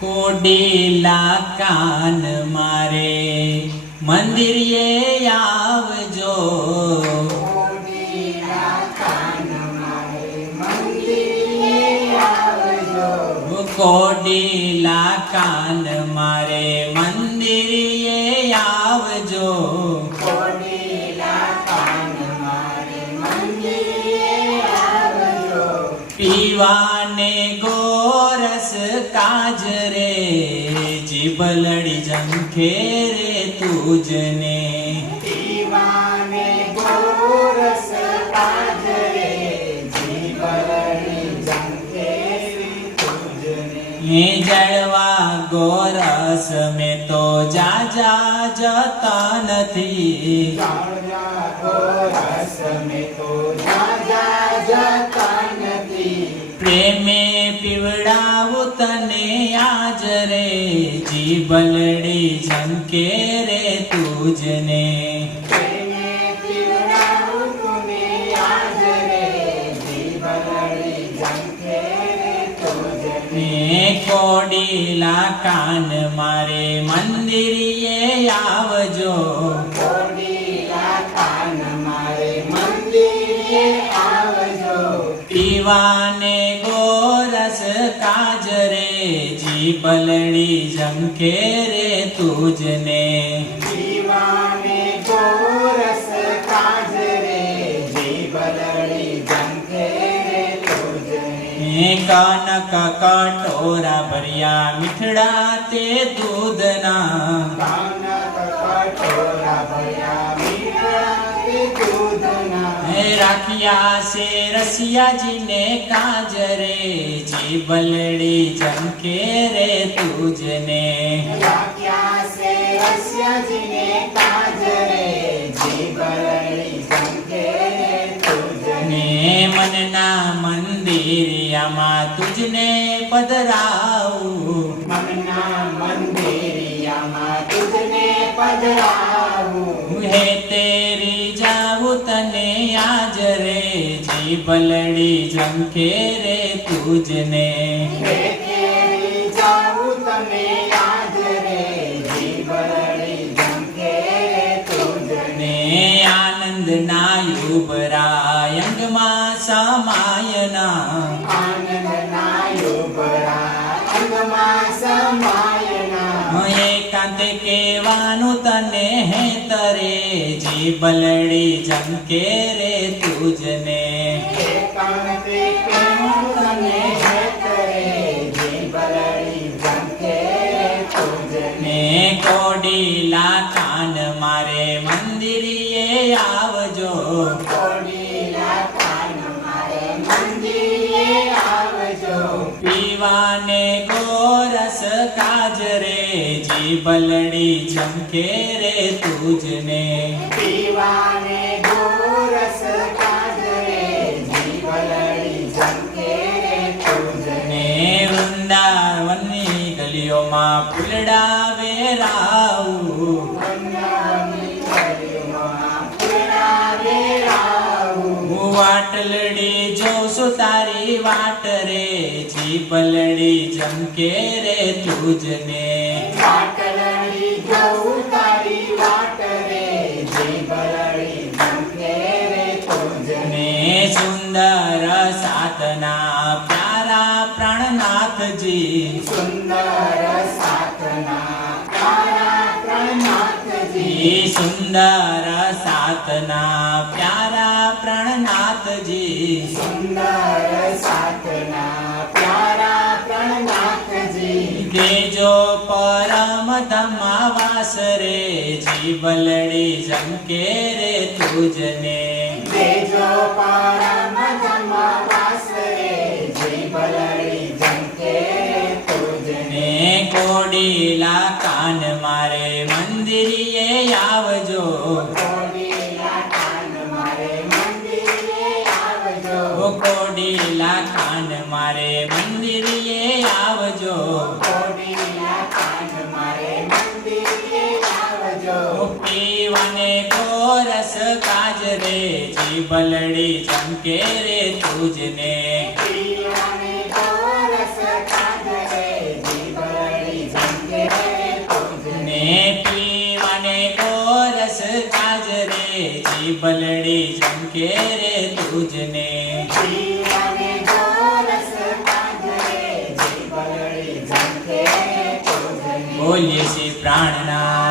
કોડીલા કાન મારે મંદિરે આવજો, કોડીલા કાન મારે મંદિરે આવજો, કોડીલા કાન મારે મંદિરે આવજો, કોડીલા કાન મારે મંદિરે આવજો, પીવાને ગોરસ કાજરે જીભલડી ઝંખે રે તુજને, પીવાને ગોરસ કાજરે જીભલડી ઝંખે રે તુજને, એ જળવા ગોરસ મેં તો જાજા જતા નથી, જાજા ગોરસ મેં તો જાજા જતા નથી, પ્રેમે પીવડાવું તને આજ રે જીભલડી ઝંખે રે તુજને, પ્રેમે પીવડાવું તુને આજ રે જીભલડી ઝંખે રે તુજને, કોડીલા કાન મારે મંદિરે આવજો, કોડીલા કાન મારે મંદિરે આવજો, પીવાને ગોરસ કાજરે જીભલડી ઝંખે રે તુજને, પીવાને ગોરસ કાજરે જીભલડી ઝંખે રે તુજને, કનક કટોરા ભર્યા મીઠડા તે દૂધના, કાનક કટોરા ભર્યા મીઠડા તે દૂધના, રાખ્યા છે રસિયાજીને કાજરે જીભલડી ઝંખે રે તુજને, રાખ્યા છે રસિયાજીને કાજરે જીભલડી ઝંખે રે તુજને, મનના મંદિરિયામાં તુજને પધરાવું, મનના મંદિરિયામાં તુજને પધરાવું, હે તેરી જાવું તને આજ રે જીભલડી ઝંખે રે તુજને, હે તેરી જાઉં તને યાદ રે જીભલડી ઝંખે રે તુજને, આનંદ ના યુબરા અંગમાં સમાયના, આનંદના યુબરા અંગમાં સમાયના, એકાંતે કેવાનું તને હે તરે જીભલડી ઝંખે રે તુજને, એકાંતે કેવું તને હેતરે જીભલડી ઝંખે રે તુજને, કોડીલા કાન મારે મંદિરે આવજો, કોડીલા કાન મારે મંદિરે આવજો, પીવાને ગોરસ કાજરે જીભલડી ઝંખે રે તુજને, પીવાને ગોરસ કાજરે જીભલડી ઝંખે રે તુજને, વૃંદાવનની ગલીઓમાં ફૂલડા વેરાવું, વંદાની ગલીઓમાં ફૂલડા વેરાવું, હું વાટલડી જોઉં છું તારી વાટ રે જીભલડી ઝંખે રે તુજને, વાટલડી જોઉં તારી વાટ રે જીભલડી ઝંખે રે તુજને, સુંદર સાધના પ્યારા પ્રાણનાથજી, સુંદર સાધના તારા પ્રાણનાથજી, સુંદર સાધના પ્યારા પ્રાણનાથજી, સુંદર સાધના પ્યારા પ્રાણનાથજી, દેજો પરમ ધમ્માવાસ રે જીભલડી ઝંખે રે તુજને, દેજો પરમ ધમ્મવાસ રે જીભલડી ઝંખે રે તુજને, કોડીલા કાન મારે મંદિરે આવજો, કોડીલા કાન મારે મંદિરે આવજો, કોડીલા કાન મારે મંદિરે આવજો, કોડીલા કાન મારે મંદિરે આવજો, પીવાને ગોરસ કાજરે જીભલડી ઝંખે રે તુજને, પીવાને ગોરસ કાજરે જીભલડી રસ કાજ રે જીભલડી ચમકે રે તુજને જીવને જો રસ કાજરે જીભલડી ઝંખે તુજને બોલીએ શ્રી પ્રાણના